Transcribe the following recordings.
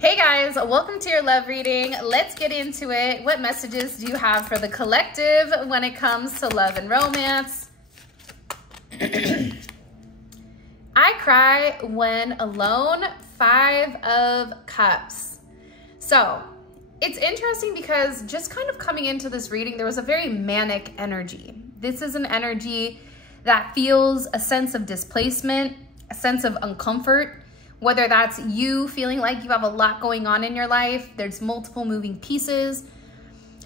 Hey guys, welcome to your love reading. Let's get into it. What messages do you have for the collective when it comes to love and romance? I cry when alone. 5 of Cups. So it's interesting because just kind of coming into this reading, there was a very manic energy. This is an energy that feels a sense of displacement, a sense of uncomfort. Whether that's you feeling like you have a lot going on in your life, there's multiple moving pieces.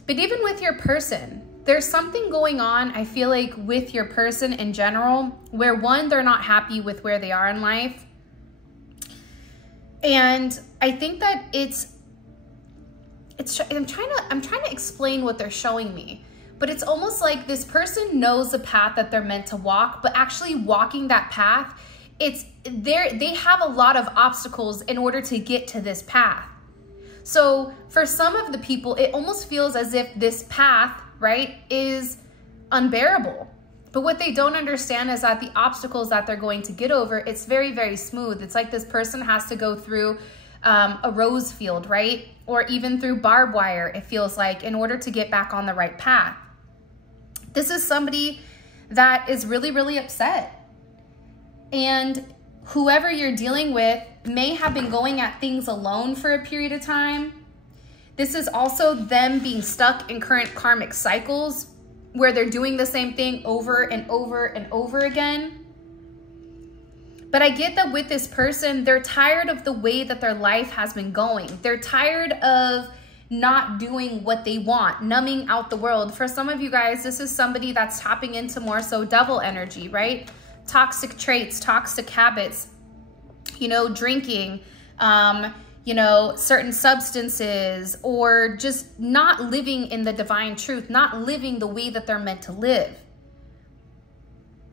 But even with your person, there's something going on, I feel like, with your person in general, where one, they're not happy with where they are in life. And I think that I'm trying to explain what they're showing me, but it's almost like this person knows the path that they're meant to walk, but actually walking that path, they have a lot of obstacles in order to get to this path. So for some of the people, it almost feels as if this path, right, is unbearable. But what they don't understand is that the obstacles that they're going to get over, it's very, very smooth. It's like this person has to go through a rose field, right? Or even through barbed wire, it feels like, in order to get back on the right path. This is somebody that is really, really upset. And whoever you're dealing with may have been going at things alone for a period of time. This is also them being stuck in current karmic cycles where they're doing the same thing over and over and over again. But I get that with this person, they're tired of the way that their life has been going. They're tired of not doing what they want, numbing out the world. For some of you guys, this is somebody that's tapping into more so devil energy, right? Toxic traits, toxic habits, drinking, certain substances, or just not living in the divine truth, not living the way that they're meant to live.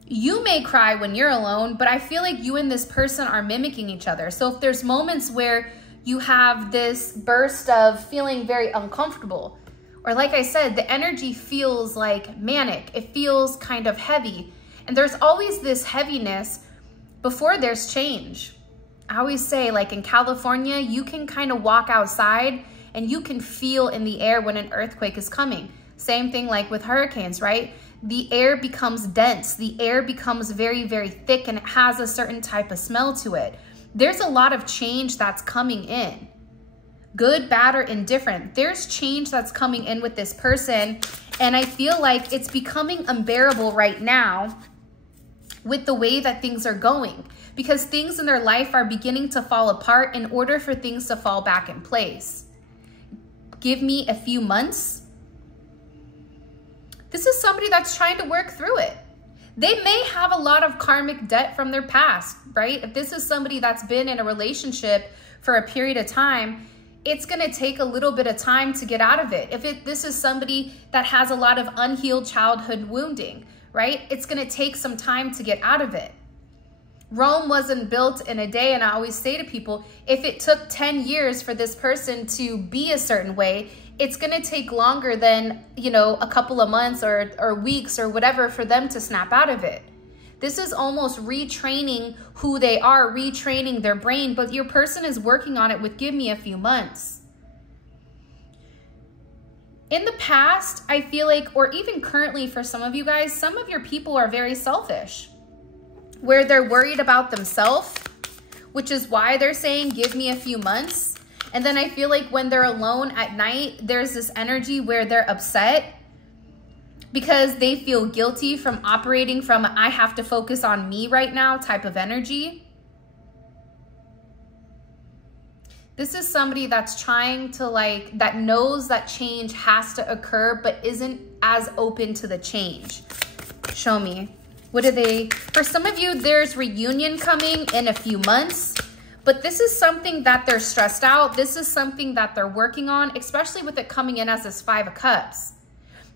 You may cry when you're alone, but I feel like you and this person are mimicking each other. So if there's moments where you have this burst of feeling very uncomfortable, or like I said, the energy feels like manic, it feels kind of heavy. And there's always this heaviness before there's change. I always say, like in California, you can kind of walk outside and you can feel in the air when an earthquake is coming. Same thing like with hurricanes, right? The air becomes dense. The air becomes very, very thick, and it has a certain type of smell to it. There's a lot of change that's coming in. Good, bad, or indifferent. There's change that's coming in with this person. And I feel like it's becoming unbearable right now with the way that things are going, because things in their life are beginning to fall apart in order for things to fall back in place. Give me a few months. This is somebody that's trying to work through it. They may have a lot of karmic debt from their past, right? If this is somebody that's been in a relationship for a period of time, it's going to take a little bit of time to get out of it. If this is somebody that has a lot of unhealed childhood wounding, right? It's going to take some time to get out of it. Rome wasn't built in a day. And I always say to people, if it took 10 years for this person to be a certain way, it's going to take longer than, a couple of months or weeks or whatever for them to snap out of it. This is almost retraining who they are, retraining their brain, but your person is working on it with give me a few months. In the past, I feel like, or even currently for some of you guys, some of your people are very selfish, where they're worried about themselves, which is why they're saying, give me a few months. And then I feel like when they're alone at night, there's this energy where they're upset because they feel guilty from operating from I have to focus on me right now type of energy. This is somebody that's trying to that knows that change has to occur, but isn't as open to the change. Show me. What are they? For some of you, there's reunion coming in a few months, but this is something that they're stressed out. This is something that they're working on, especially with it coming in as this 5 of Cups.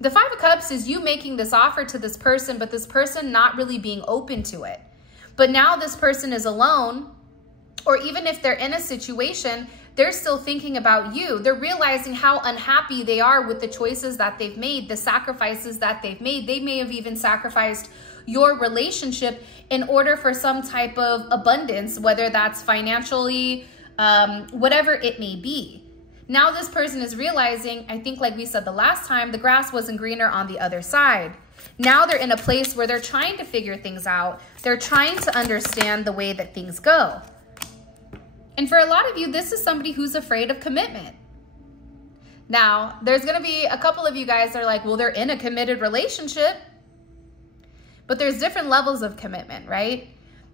The 5 of Cups is you making this offer to this person, but this person not really being open to it. But now this person is alone, or even if they're in a situation, they're still thinking about you. They're realizing how unhappy they are with the choices that they've made, the sacrifices that they've made. They may have even sacrificed your relationship in order for some type of abundance, whether that's financially, whatever it may be. Now this person is realizing, I think like we said the last time, the grass wasn't greener on the other side. Now they're in a place where they're trying to figure things out. They're trying to understand the way that things go. And for a lot of you, this is somebody who's afraid of commitment. Now, there's going to be a couple of you guys that are like, well, they're in a committed relationship. But there's different levels of commitment, right?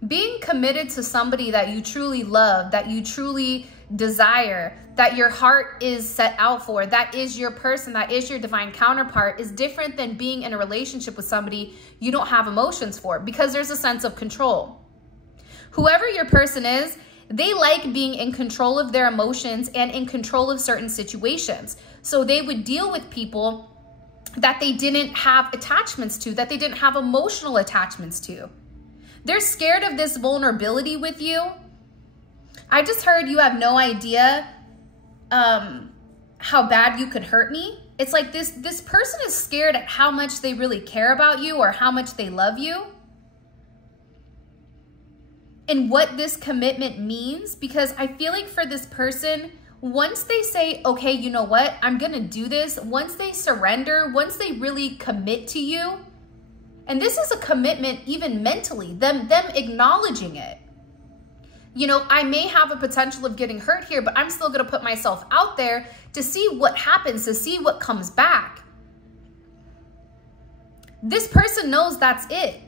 Being committed to somebody that you truly love, that you truly desire, that your heart is set out for, that is your person, that is your divine counterpart, is different than being in a relationship with somebody you don't have emotions for, because there's a sense of control. Whoever your person is, they like being in control of their emotions and in control of certain situations. So they would deal with people that they didn't have attachments to, that they didn't have emotional attachments to. They're scared of this vulnerability with you. I just heard you have no idea how bad you could hurt me. It's like this person is scared at how much they really care about you or how much they love you. And what this commitment means, because I feel like for this person, once they say, okay, you know what, I'm going to do this, once they surrender, once they really commit to you, and this is a commitment even mentally, them acknowledging it. You know, I may have a potential of getting hurt here, but I'm still going to put myself out there to see what happens, to see what comes back. This person knows that's it.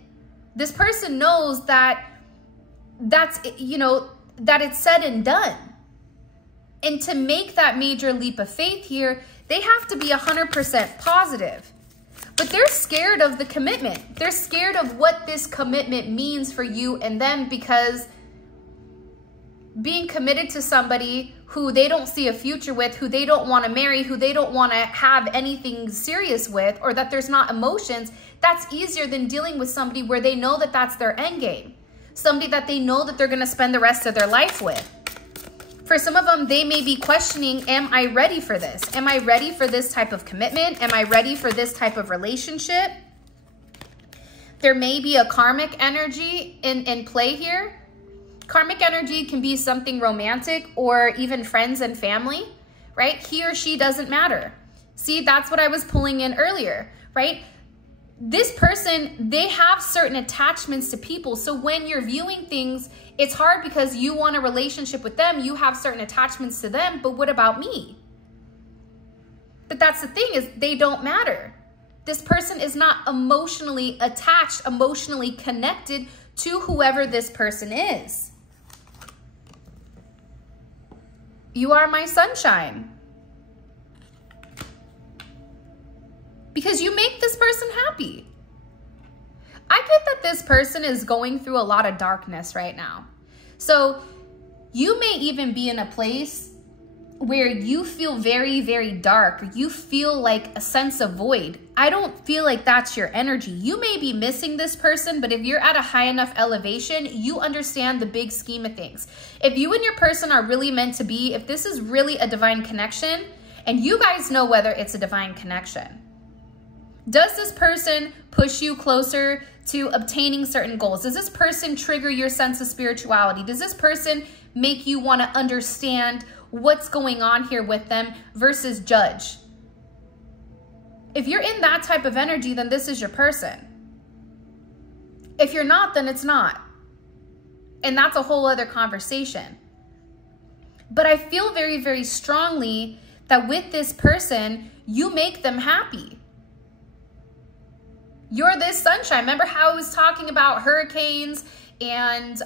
This person knows that you know, that it's said and done. And to make that major leap of faith here, they have to be 100% positive. But they're scared of the commitment. They're scared of what this commitment means for you and them, because being committed to somebody who they don't see a future with, who they don't want to marry, who they don't want to have anything serious with, or that there's not emotions, that's easier than dealing with somebody where they know that that's their end game. Somebody that they know that they're going to spend the rest of their life with. For some of them, they may be questioning, am I ready for this? Am I ready for this type of commitment? Am I ready for this type of relationship? There may be a karmic energy in play here. Karmic energy can be something romantic or even friends and family, right? He or she doesn't matter. See, that's what I was pulling in earlier, right? This person, they have certain attachments to people. So when you're viewing things, it's hard because you want a relationship with them. You have certain attachments to them, but what about me? But that's the thing, is they don't matter. This person is not emotionally attached, emotionally connected to whoever this person is. You are my sunshine. Because you make this person happy. I get that this person is going through a lot of darkness right now. So you may even be in a place where you feel very, very dark. You feel like a sense of void. I don't feel like that's your energy. You may be missing this person, but if you're at a high enough elevation, you understand the big scheme of things. If you and your person are really meant to be, if this is really a divine connection, and you guys know whether it's a divine connection. Does this person push you closer to obtaining certain goals? Does this person trigger your sense of spirituality? Does this person make you want to understand what's going on here with them versus judge? If you're in that type of energy, then this is your person. If you're not, then it's not. And that's a whole other conversation. But I feel very, very strongly that with this person, you make them happy. You're this sunshine. Remember how I was talking about hurricanes and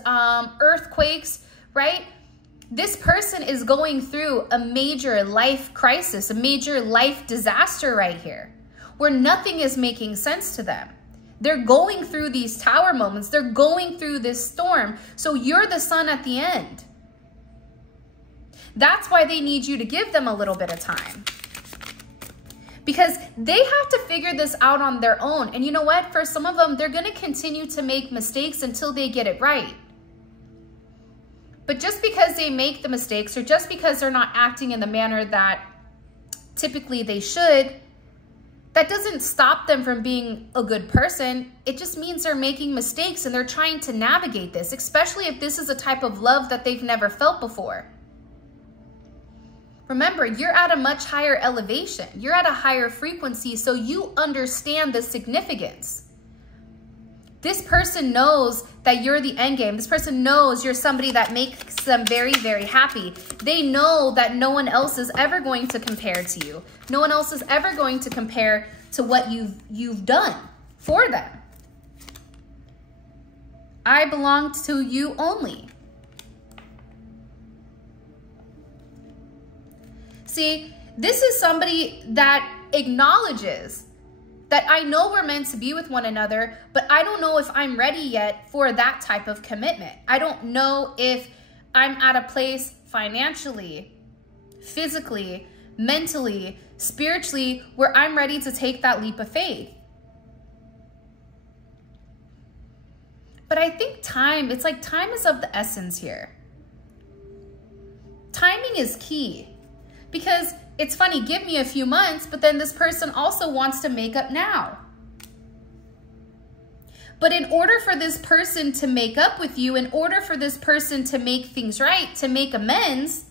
earthquakes, right? This person is going through a major life crisis, a major life disaster right here, where nothing is making sense to them. They're going through these tower moments. They're going through this storm. So you're the sun at the end. That's why they need you to give them a little bit of time. Because they have to figure this out on their own. And you know what? For some of them, they're going to continue to make mistakes until they get it right. But just because they make the mistakes, or just because they're not acting in the manner that typically they should, that doesn't stop them from being a good person. It just means they're making mistakes and they're trying to navigate this, especially if this is a type of love that they've never felt before. Remember, you're at a much higher elevation. You're at a higher frequency, so you understand the significance. This person knows that you're the end game. This person knows you're somebody that makes them very, very happy. They know that no one else is ever going to compare to you. No one else is ever going to compare to what you've done for them. I belong to you only. See, this is somebody that acknowledges that I know we're meant to be with one another, but I don't know if I'm ready yet for that type of commitment. I don't know if I'm at a place financially, physically, mentally, spiritually, where I'm ready to take that leap of faith. But I think time is of the essence here. Timing is key. Because it's funny, give me a few months, but then this person also wants to make up now. But in order for this person to make up with you, in order for this person to make things right, to make amends,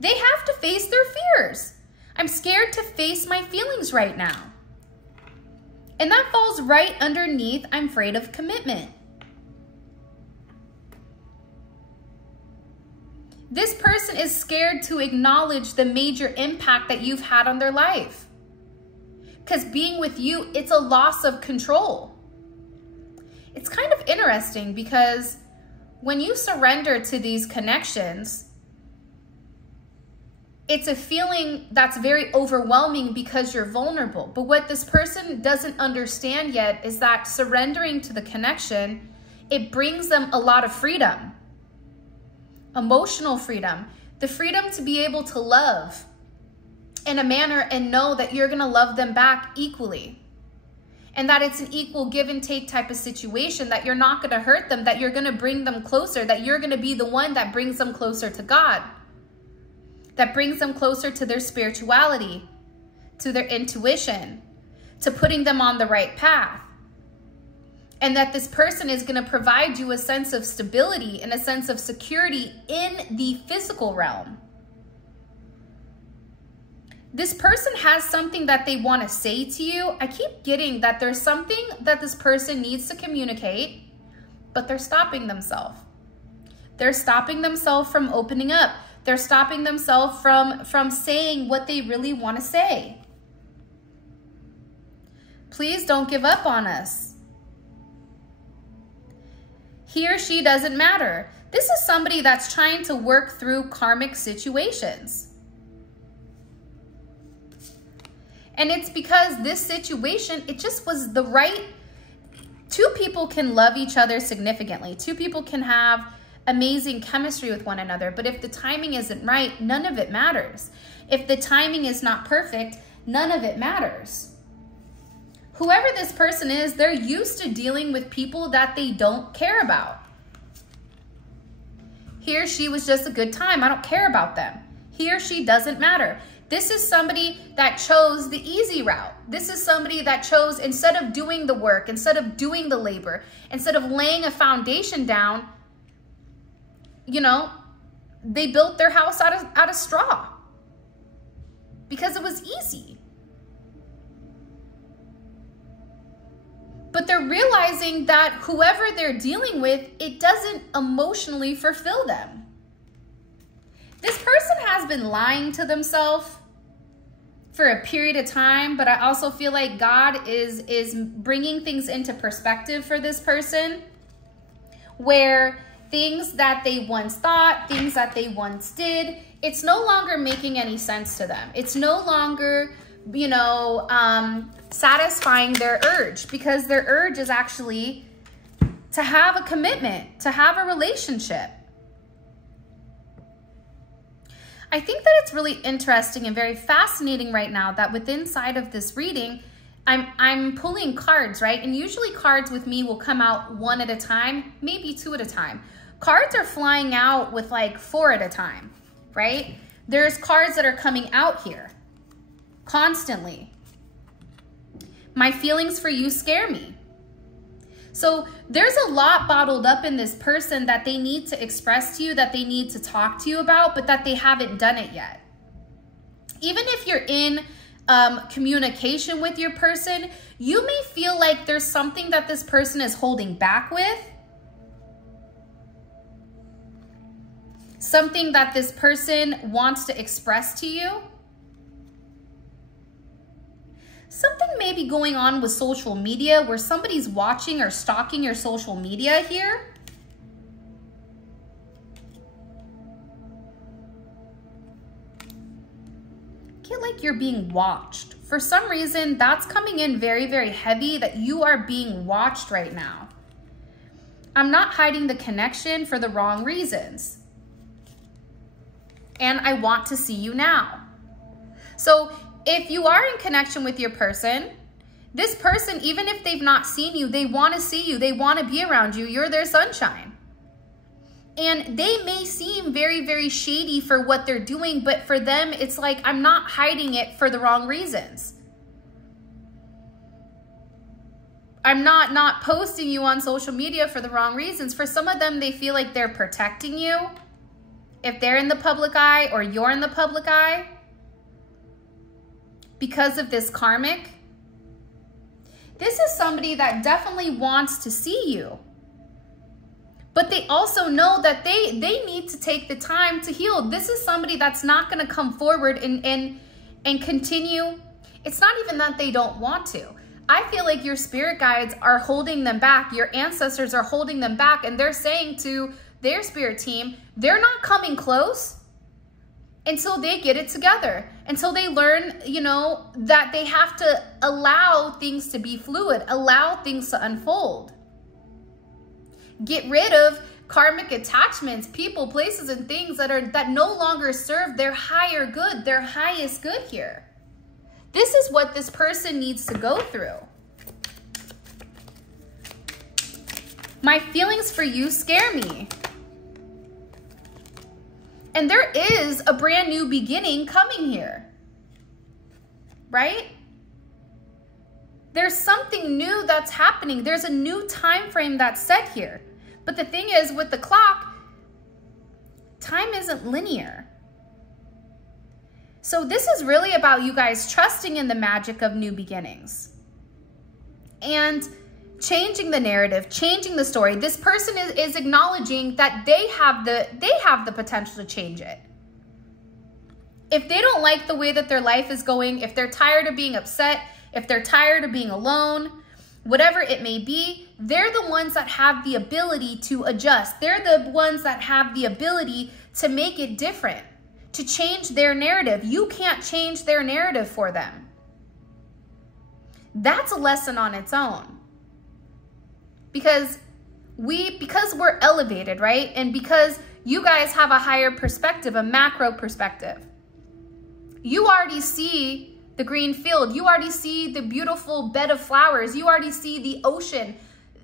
they have to face their fears. I'm scared to face my feelings right now. And that falls right underneath, I'm afraid of commitment. This person is scared to acknowledge the major impact that you've had on their life. Because being with you, it's a loss of control. It's kind of interesting because when you surrender to these connections, it's a feeling that's very overwhelming because you're vulnerable. But what this person doesn't understand yet is that surrendering to the connection, it brings them a lot of freedom. Emotional freedom, the freedom to be able to love in a manner and know that you're going to love them back equally. And that it's an equal give and take type of situation, that you're not going to hurt them, that you're going to bring them closer, that you're going to be the one that brings them closer to God, that brings them closer to their spirituality, to their intuition, to putting them on the right path. And that this person is going to provide you a sense of stability and a sense of security in the physical realm. This person has something that they want to say to you. I keep getting that there's something that this person needs to communicate, but they're stopping themselves. They're stopping themselves from opening up. They're stopping themselves from saying what they really want to say. Please don't give up on us. He or she doesn't matter. This is somebody that's trying to work through karmic situations. And it's because this situation, it just was the right. Two people can love each other significantly. Two people can have amazing chemistry with one another. But if the timing isn't right, none of it matters. If the timing is not perfect, none of it matters. Whoever this person is, they're used to dealing with people that they don't care about. He or she was just a good time. I don't care about them. He or she doesn't matter. This is somebody that chose the easy route. This is somebody that chose, instead of doing the work, instead of doing the labor, instead of laying a foundation down, you know, they built their house out of straw because it was easy. But they're realizing that whoever they're dealing with, it doesn't emotionally fulfill them. This person has been lying to themselves for a period of time, but I also feel like God is bringing things into perspective for this person, where things that they once thought, things that they once did, it's no longer making any sense to them. It's no longer, you know, satisfying their urge, because their urge is actually to have a commitment, to have a relationship. I think that it's really interesting and very fascinating right now that within inside of this reading, I'm pulling cards, right? And usually cards with me will come out one at a time, maybe two at a time. Cards are flying out with like 4 at a time, right? There's cards that are coming out here constantly. My feelings for you scare me. So there's a lot bottled up in this person that they need to express to you, that they need to talk to you about, but that they haven't done it yet. Even if you're in communication with your person, you may feel like there's something that this person is holding back with. Something that this person wants to express to you. Something may be going on with social media where somebody's watching or stalking your social media here. Get like you're being watched. For some reason, that's coming in very, very heavy, that you are being watched right now. I'm not hiding the connection for the wrong reasons. And I want to see you now. So if you are in connection with your person, this person, even if they've not seen you, they want to see you. They want to be around you. You're their sunshine. And they may seem very, very shady for what they're doing, but for them, it's like, I'm not hiding it for the wrong reasons. I'm not posting you on social media for the wrong reasons. For some of them, they feel like they're protecting you. If they're in the public eye or you're in the public eye, because of this karmic, this is somebody that definitely wants to see you. But they also know that they need to take the time to heal. This is somebody that's not going to come forward and continue. It's not even that they don't want to. I feel like your spirit guides are holding them back. Your ancestors are holding them back, and they're saying to their spirit team, they're not coming close until they get it together, until they learn, you know, that they have to allow things to be fluid, allow things to unfold. Get rid of karmic attachments, people, places, and things that no longer serve their higher good, their highest good here. This is what this person needs to go through. My feelings for you scare me. And there is a brand new beginning coming here, right? There's something new that's happening. There's a new time frame that's set here. But the thing is, with the clock, time isn't linear. So this is really about you guys trusting in the magic of new beginnings and changing the narrative, changing the story. This person is acknowledging that they have the potential to change it. If they don't like the way that their life is going, if they're tired of being upset, if they're tired of being alone, whatever it may be, they're the ones that have the ability to adjust. They're the ones that have the ability to make it different, to change their narrative. You can't change their narrative for them. That's a lesson on its own. Because we're elevated, right? And because you guys have a higher perspective, a macro perspective. You already see the green field. You already see the beautiful bed of flowers. You already see the ocean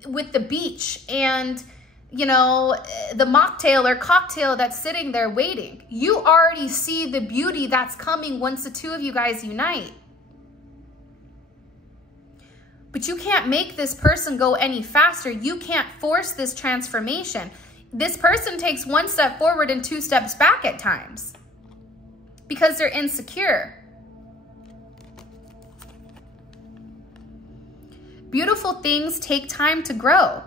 with the beach and, you know, the mocktail or cocktail that's sitting there waiting. You already see the beauty that's coming once the two of you guys unite. But you can't make this person go any faster. You can't force this transformation. This person takes one step forward and 2 steps back at times because they're insecure. Beautiful things take time to grow.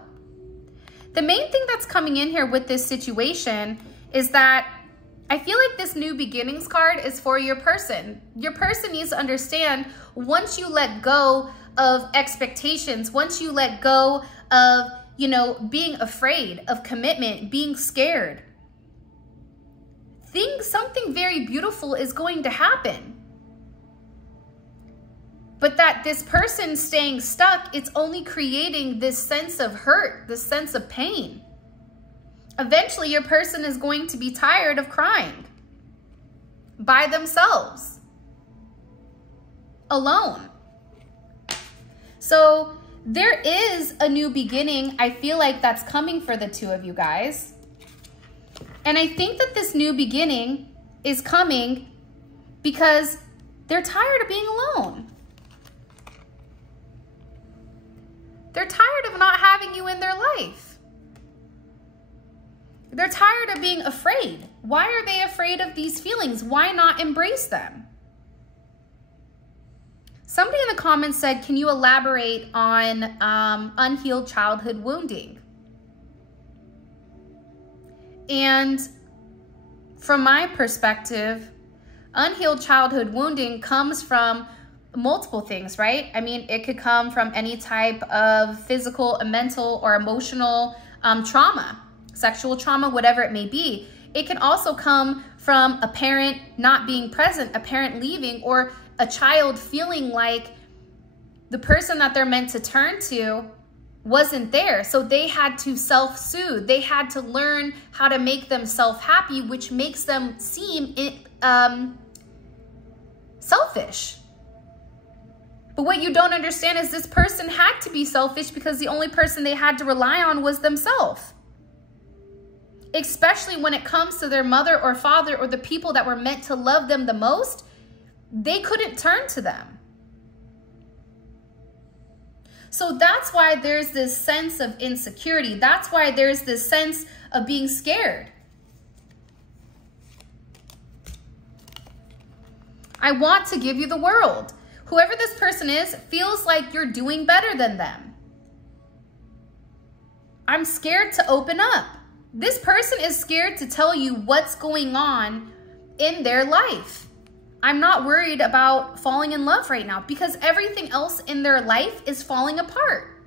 The main thing that's coming in here with this situation is that I feel like this new beginnings card is for your person. Your person needs to understand, once you let go of expectations, once you let go of, you know, being afraid of commitment, being scared, something very beautiful is going to happen. But that this person staying stuck, it's only creating this sense of hurt, this sense of pain. Eventually, your person is going to be tired of crying by themselves, alone. So there is a new beginning, I feel like, that's coming for the two of you guys. And I think that this new beginning is coming because they're tired of being alone. They're tired of not having you in their life. They're tired of being afraid. Why are they afraid of these feelings? Why not embrace them? Somebody in the comments said, can you elaborate on unhealed childhood wounding? And from my perspective, unhealed childhood wounding comes from multiple things, right? I mean, it could come from any type of physical, mental, or emotional trauma, sexual trauma, whatever it may be. It can also come from a parent not being present, a parent leaving, or a child feeling like the person that they're meant to turn to wasn't there. So they had to self-soothe. They had to learn how to make themselves happy, which makes them seem selfish. But what you don't understand is this person had to be selfish because the only person they had to rely on was themselves. Especially when it comes to their mother or father or the people that were meant to love them the most, they couldn't turn to them. So that's why there's this sense of insecurity. That's why there's this sense of being scared. I want to give you the world. Whoever this person is feels like you're doing better than them. I'm scared to open up. This person is scared to tell you what's going on in their life. I'm not worried about falling in love right now because everything else in their life is falling apart.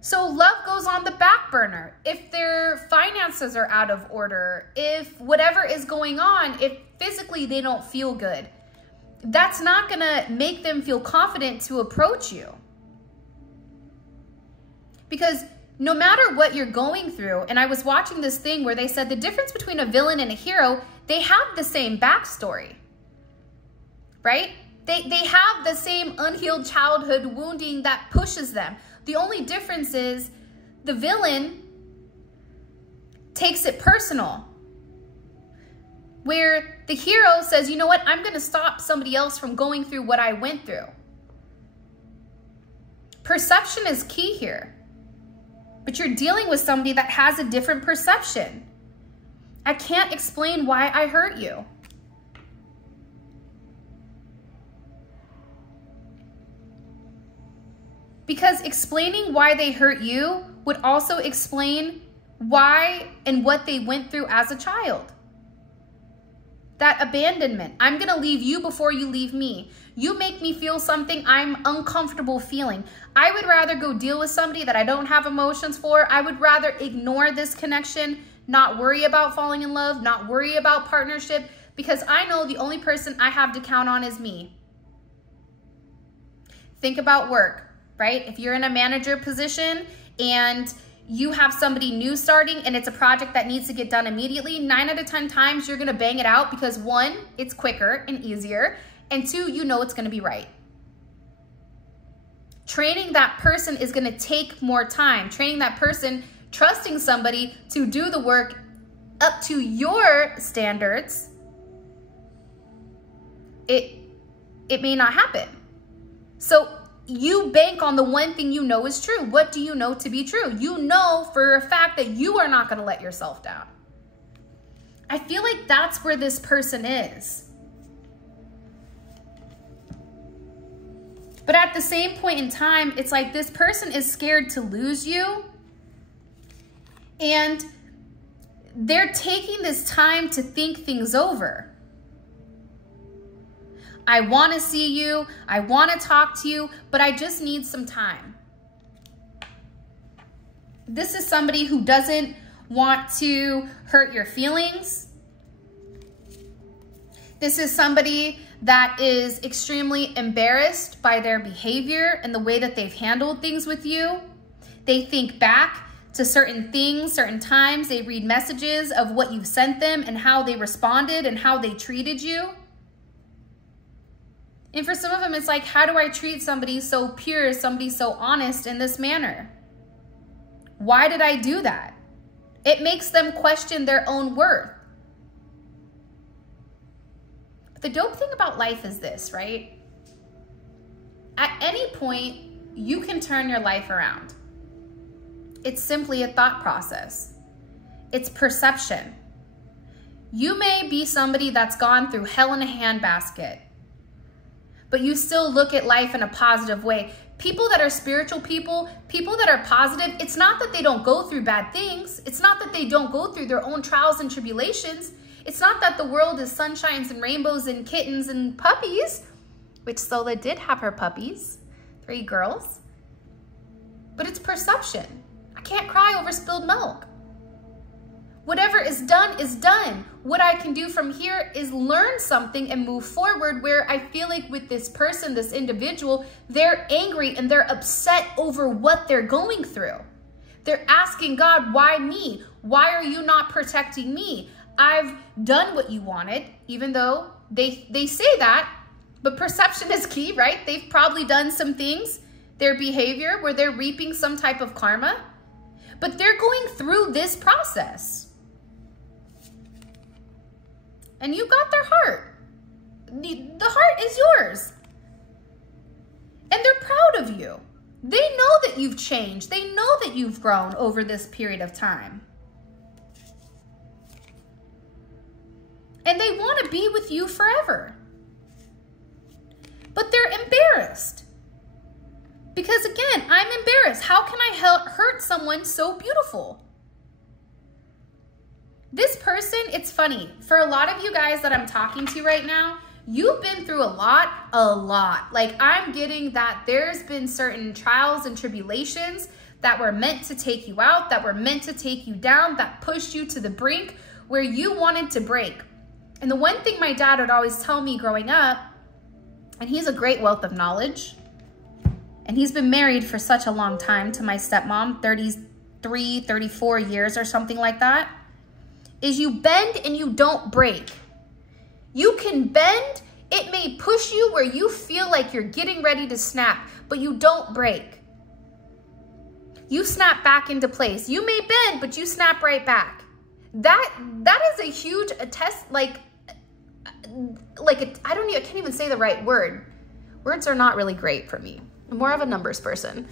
So love goes on the back burner. If their finances are out of order, if whatever is going on, if physically they don't feel good, that's not gonna make them feel confident to approach you. Because no matter what you're going through, and I was watching this thing where they said the difference between a villain and a hero, they have the same backstory, right? They have the same unhealed childhood wounding that pushes them. The only difference is the villain takes it personal, where the hero says, you know what, I'm gonna stop somebody else from going through what I went through. Perception is key here. But you're dealing with somebody that has a different perception. I can't explain why I hurt you. Because explaining why they hurt you would also explain why and what they went through as a child. That abandonment. I'm gonna leave you before you leave me. You make me feel something I'm uncomfortable feeling. I would rather go deal with somebody that I don't have emotions for. I would rather ignore this connection, not worry about falling in love, not worry about partnership, because I know the only person I have to count on is me. Think about work, right? If you're in a manager position and you have somebody new starting and it's a project that needs to get done immediately, 9 out of 10 times you're gonna bang it out because 1, it's quicker and easier, and 2, you know it's gonna be right. Training that person is gonna take more time. Training that person, trusting somebody to do the work up to your standards, it may not happen. So you bank on the one thing you know is true. What do you know to be true? You know for a fact that you are not going to let yourself down. I feel like that's where this person is. But at the same point in time, it's like this person is scared to lose you. And they're taking this time to think things over. I want to see you, I want to talk to you, but I just need some time. This is somebody who doesn't want to hurt your feelings. This is somebody that is extremely embarrassed by their behavior and the way that they've handled things with you. They think back to certain things, certain times. They read messages of what you've sent them and how they responded and how they treated you. And for some of them, it's like, how do I treat somebody so pure, somebody so honest in this manner? Why did I do that? It makes them question their own worth. But the dope thing about life is this, right? At any point, you can turn your life around. It's simply a thought process. It's perception. You may be somebody that's gone through hell in a handbasket, but you still look at life in a positive way. People that are spiritual people that are positive, it's not that they don't go through bad things. It's not that they don't go through their own trials and tribulations. It's not that the world is sunshines and rainbows and kittens and puppies, which Sola did have her puppies, 3 girls. But it's perception. I can't cry over spilled milk. Whatever is done is done. What I can do from here is learn something and move forward, where I feel like with this person, this individual, they're angry and they're upset over what they're going through. They're asking God, why me? Why are you not protecting me? I've done what you wanted, even though they say that, but perception is key, right? They've probably done some things, their behavior, where they're reaping some type of karma, but they're going through this process. And you got their heart. The heart is yours. And they're proud of you. They know that you've changed. They know that you've grown over this period of time. And they want to be with you forever. But they're embarrassed. Because again, I'm embarrassed. How can I hurt someone so beautiful? This person, it's funny. For a lot of you guys that I'm talking to right now, you've been through a lot. Like, I'm getting that there's been certain trials and tribulations that were meant to take you out, that were meant to take you down, that pushed you to the brink where you wanted to break. And the one thing my dad would always tell me growing up, and he's a great wealth of knowledge, and he's been married for such a long time to my stepmom, 33, 34 years or something like that, is you bend and you don't break. You can bend, it may push you where you feel like you're getting ready to snap, but you don't break. You snap back into place. You may bend, but you snap right back. That is a huge test, I can't even say the right word. Words are not really great for me. I'm more of a numbers person,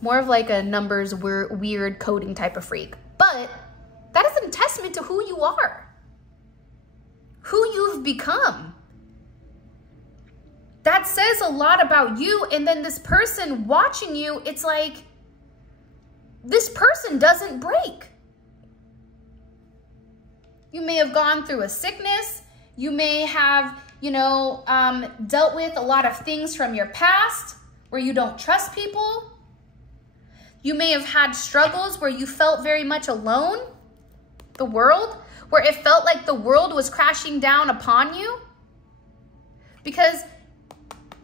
more of like a numbers weird coding type of freak. But that is a testament to who you are, who you've become. That says a lot about you. And then this person watching you, it's like, this person doesn't break. You may have gone through a sickness. You may have, dealt with a lot of things from your past where you don't trust people. You may have had struggles where you felt very much alone. The world, where it felt like the world was crashing down upon you because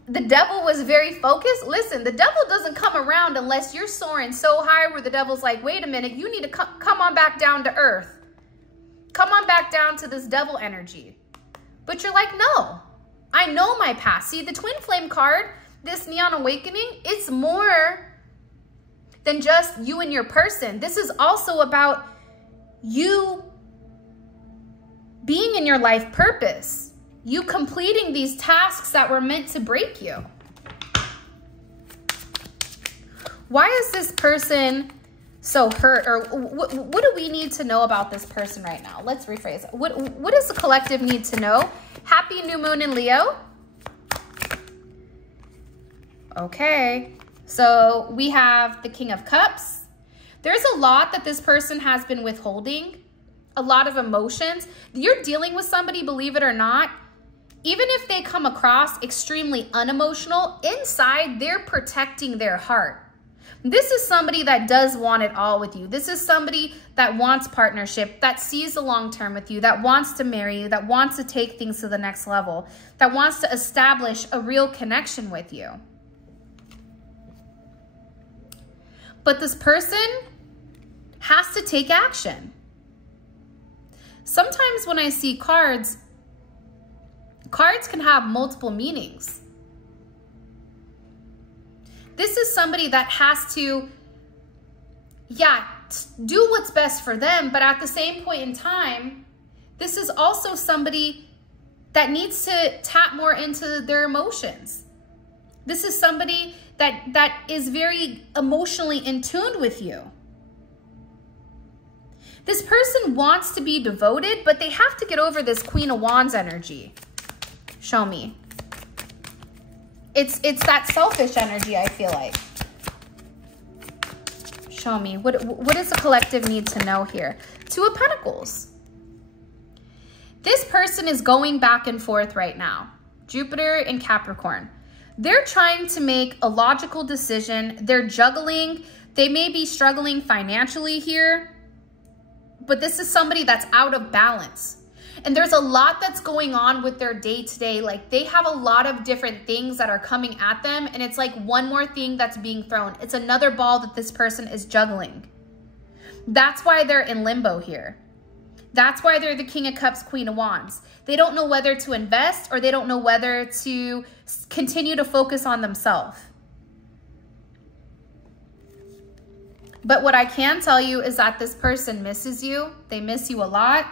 the devil was very focused. Listen, the devil doesn't come around unless you're soaring so high where the devil's like, wait a minute, you need to come on back down to earth. Come on back down to this devil energy. But you're like, no, I know my past. See, the twin flame card, this neon awakening, it's more than just you and your person. This is also about you being in your life purpose, you completing these tasks that were meant to break you. Why is this person so hurt? Or what do we need to know about this person right now? Let's rephrase it. What does the collective need to know? Happy new moon in Leo. Okay, so we have the King of Cups. There's a lot that this person has been withholding, a lot of emotions. You're dealing with somebody, believe it or not, even if they come across extremely unemotional, inside they're protecting their heart. This is somebody that does want it all with you. This is somebody that wants partnership, that sees the long term with you, that wants to marry you, that wants to take things to the next level, that wants to establish a real connection with you. But this person has to take action. Sometimes when I see cards can have multiple meanings. This is somebody that has to, do what's best for them, but at the same point in time, this is also somebody that needs to tap more into their emotions. This is somebody that is very emotionally in tune with you. This person wants to be devoted, but they have to get over this Queen of Wands energy. Show me. It's that selfish energy, I feel like. Show me. What does the collective need to know here? Two of Pentacles. This person is going back and forth right now. Jupiter and Capricorn. They're trying to make a logical decision. They're juggling. They may be struggling financially here, but this is somebody that's out of balance. And there's a lot that's going on with their day-to-day. Like, they have a lot of different things that are coming at them, and it's like one more thing that's being thrown. It's another ball that this person is juggling. That's why they're in limbo here. That's why they're the King of Cups, Queen of Wands. They don't know whether to invest, or they don't know whether to continue to focus on themselves. But what I can tell you is that this person misses you. They miss you a lot.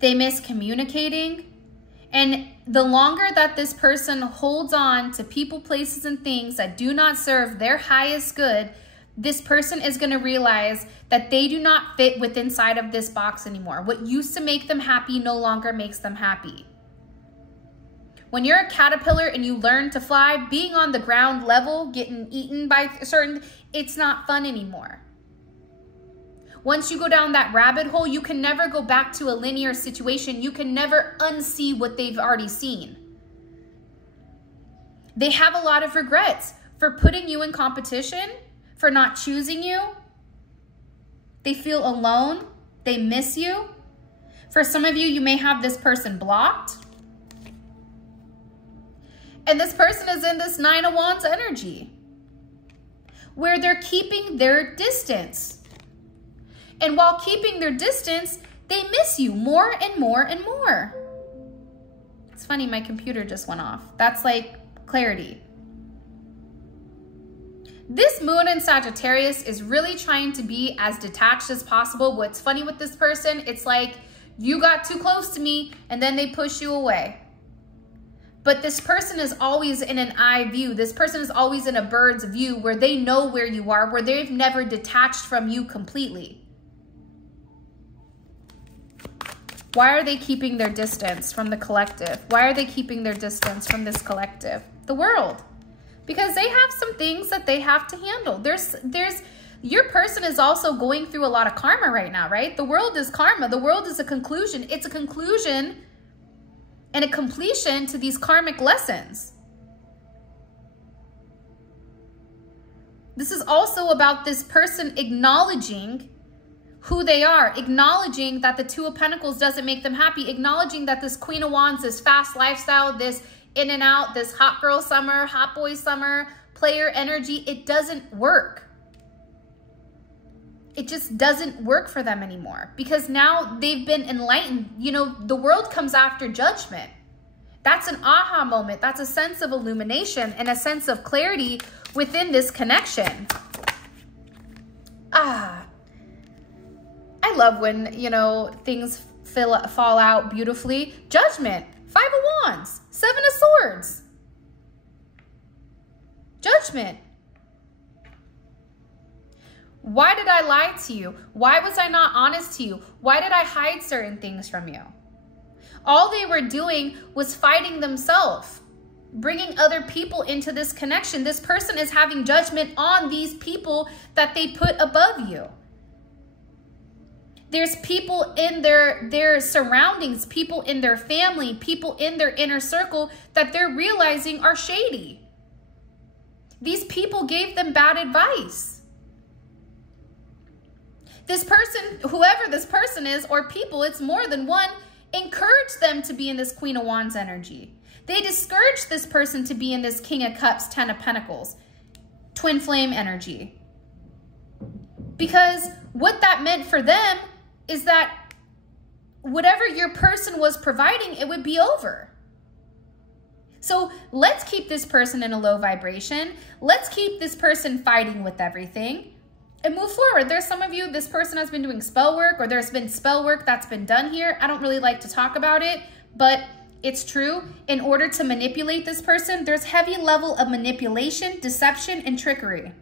They miss communicating. And the longer that this person holds on to people, places, and things that do not serve their highest good, this person is going to realize that they do not fit within inside of this box anymore. What used to make them happy no longer makes them happy. When you're a caterpillar and you learn to fly, being on the ground level, getting eaten by certain, it's not fun anymore. Once you go down that rabbit hole, you can never go back to a linear situation. You can never unsee what they've already seen. They have a lot of regrets for putting you in competition, for not choosing you. They feel alone. They miss you. For some of you, you may have this person blocked. And this person is in this Nine of Wands energy, where they're keeping their distance. And while keeping their distance, they miss you more and more and more. It's funny, my computer just went off. That's like clarity. This moon in Sagittarius is really trying to be as detached as possible. What's funny with this person, it's like you got too close to me and then they push you away. But this person is always in an eye view. This person is always in a bird's view where they know where you are, where they've never detached from you completely. Why are they keeping their distance from the collective? Why are they keeping their distance from this collective? The world. Because they have some things that they have to handle. Your person is also going through a lot of karma right now, right? The world is karma. The world is a conclusion. It's a conclusion and a completion to these karmic lessons. This is also about this person acknowledging who they are, acknowledging that the Two of Pentacles doesn't make them happy, acknowledging that this Queen of Wands, this fast lifestyle, this in and out, this hot girl summer, hot boy summer, player energy, it doesn't work. It just doesn't work for them anymore because now they've been enlightened. You know, the world comes after judgment. That's an aha moment. That's a sense of illumination and a sense of clarity within this connection. I love when, you know, things fall out beautifully. Judgment, Five of Wands, Seven of Swords. Judgment. Why did I lie to you? Why was I not honest to you? Why did I hide certain things from you? All they were doing was fighting themselves, bringing other people into this connection. This person is having judgment on these people that they put above you. There's people in their surroundings, people in their family, people in their inner circle that they're realizing are shady. These people gave them bad advice. This person, whoever this person is, or people, it's more than one, encouraged them to be in this Queen of Wands energy. They discouraged this person to be in this King of Cups, Ten of Pentacles, Twin Flame energy. Because what that meant for them is that whatever your person was providing, it would be over. So let's keep this person in a low vibration. Let's keep this person fighting with everything and move forward. There's some of you, this person has been doing spell work, or there's been spell work that's been done here. I don't really like to talk about it, but it's true. In order to manipulate this person, there's heavy level of manipulation, deception, and trickery.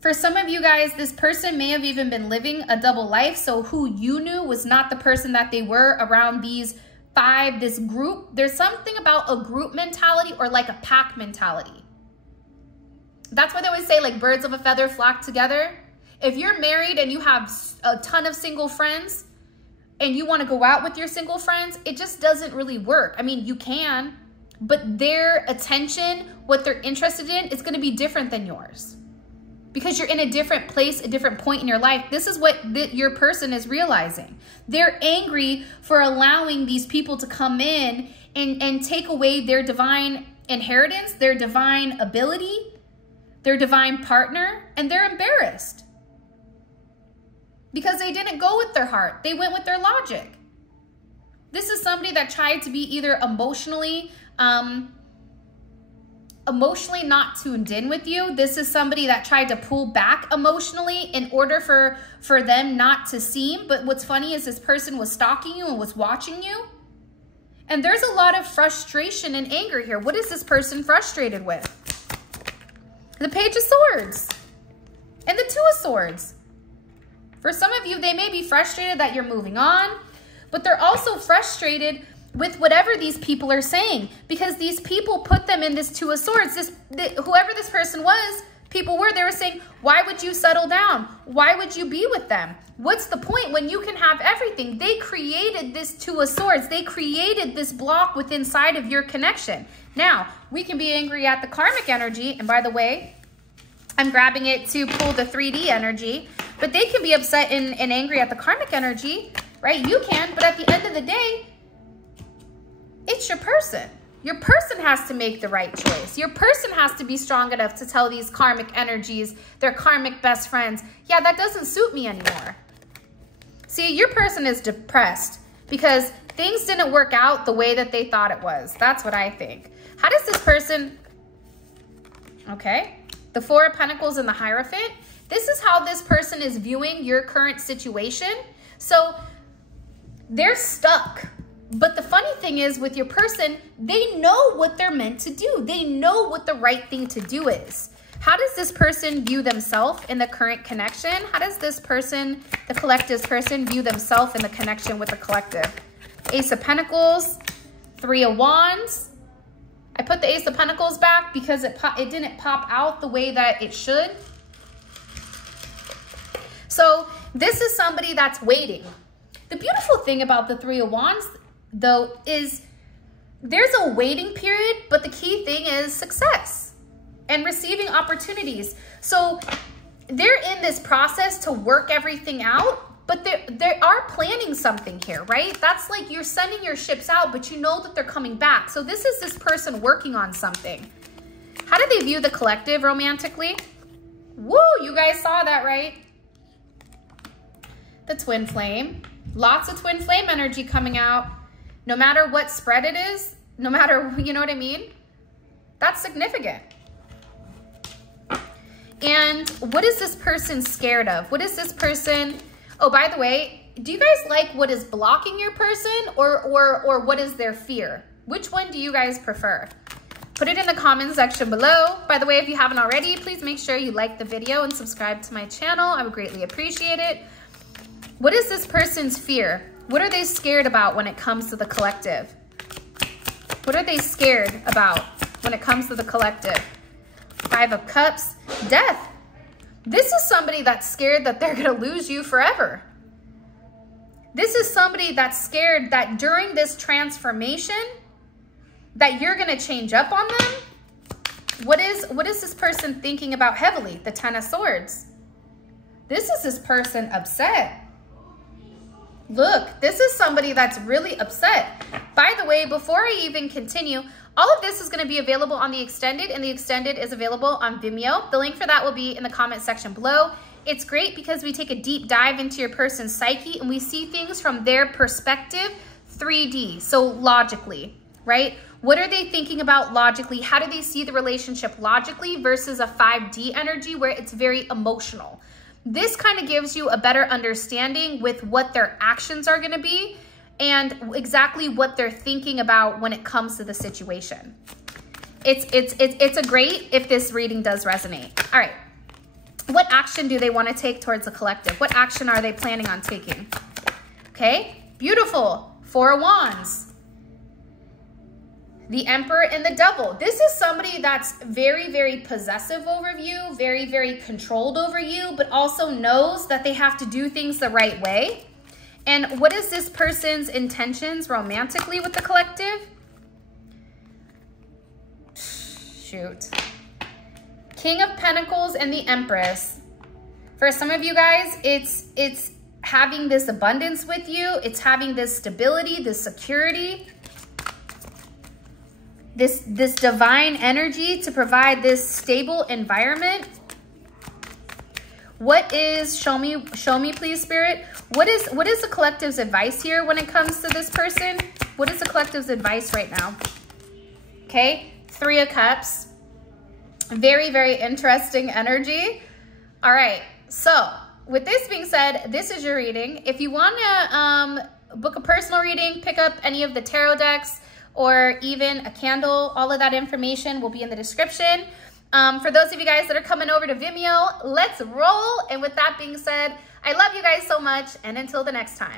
For some of you guys, this person may have even been living a double life. So who you knew was not the person that they were around these 5, this group, there's something about a group mentality or like a pack mentality. That's why they always say like birds of a feather flock together. If you're married and you have a ton of single friends and you want to go out with your single friends, it just doesn't really work. I mean, you can, but their attention, what they're interested in, is going to be different than yours. Because you're in a different place, a different point in your life. This is what your person is realizing. They're angry for allowing these people to come in and take away their divine inheritance, their divine ability, their divine partner, and they're embarrassed. Because they didn't go with their heart. They went with their logic. This is somebody that tried to be either emotionally not tuned in with you. This is somebody that tried to pull back emotionally in order for them not to seem. But what's funny is this person was stalking you and was watching you. And there's a lot of frustration and anger here. What is this person frustrated with? The Page of Swords and the Two of Swords. For some of you, they may be frustrated that you're moving on, but they're also frustrated with whatever these people are saying, because these people put them in this Two of Swords. Whoever this person was, they were saying, why would you settle down? Why would you be with them? What's the point when you can have everything? They created this Two of Swords. They created this block within inside of your connection. Now, we can be angry at the karmic energy. And by the way, I'm grabbing it to pull the 3D energy, but they can be upset and angry at the karmic energy, right? You can, but at the end of the day, it's your person. Your person has to make the right choice. Your person has to be strong enough to tell these karmic energies, their karmic best friends, yeah, that doesn't suit me anymore. See, your person is depressed because things didn't work out the way that they thought it was. That's what I think. How does this person, okay, the Four of Pentacles and the Hierophant, this is how this person is viewing your current situation. So they're stuck. But the funny thing is with your person, they know what they're meant to do. They know what the right thing to do is. How does this person view themselves in the current connection? How does this person, the collective person, view themselves in the connection with the collective? Ace of Pentacles, Three of Wands. I put the Ace of Pentacles back because it didn't pop out the way that it should. So this is somebody that's waiting. The beautiful thing about the Three of Wands, though, is there's a waiting period, but the key thing is success and receiving opportunities. So they're in this process to work everything out, but they are planning something here, right? That's like you're sending your ships out, but you know that they're coming back. So this is this person working on something. How do they view the collective romantically? Woo, you guys saw that, right? The Twin Flame. Lots of Twin Flame energy coming out. No matter what spread it is, no matter, you know what I mean? That's significant. And what is this person scared of? What is this person, oh, by the way, do you guys like what is blocking your person or what is their fear? Which one do you guys prefer? Put it in the comment section below. By the way, if you haven't already, please make sure you like the video and subscribe to my channel. I would greatly appreciate it. What is this person's fear? What are they scared about when it comes to the collective? What are they scared about when it comes to the collective? Five of Cups, Death. This is somebody that's scared that they're going to lose you forever. This is somebody that's scared that during this transformation that you're going to change up on them. What is this person thinking about heavily? The Ten of Swords. This is this person upset. Look, this is somebody that's really upset. By the way, before I even continue, all of this is going to be available on the extended, and the extended is available on Vimeo. The link for that will be in the comment section below. It's great because we take a deep dive into your person's psyche and we see things from their perspective, 3D, so logically, right? What are they thinking about logically? How do they see the relationship logically versus a 5D energy where it's very emotional? This kind of gives you a better understanding with what their actions are going to be and exactly what they're thinking about when it comes to the situation. It's a great if this reading does resonate. All right. What action do they want to take towards the collective? What action are they planning on taking? Okay. Beautiful. Four of Wands. the Emperor and the Devil. This is somebody that's very, very possessive over you, very, very controlled over you, but also knows that they have to do things the right way. And what is this person's intentions romantically with the collective? Shoot. King of Pentacles and the Empress. For some of you guys, it's having this abundance with you. It's having this stability, this security, this divine energy to provide this stable environment. What is, show me please, Spirit. What is the collective's advice here when it comes to this person? What is the collective's advice right now? Okay, 3 of Cups. Very, very interesting energy. All right, so with this being said, this is your reading. If you want to book a personal reading, pick up any of the tarot decks or even a candle, all of that information will be in the description. For those of you guys that are coming over to Vimeo, let's roll. And with that being said, I love you guys so much. And until the next time.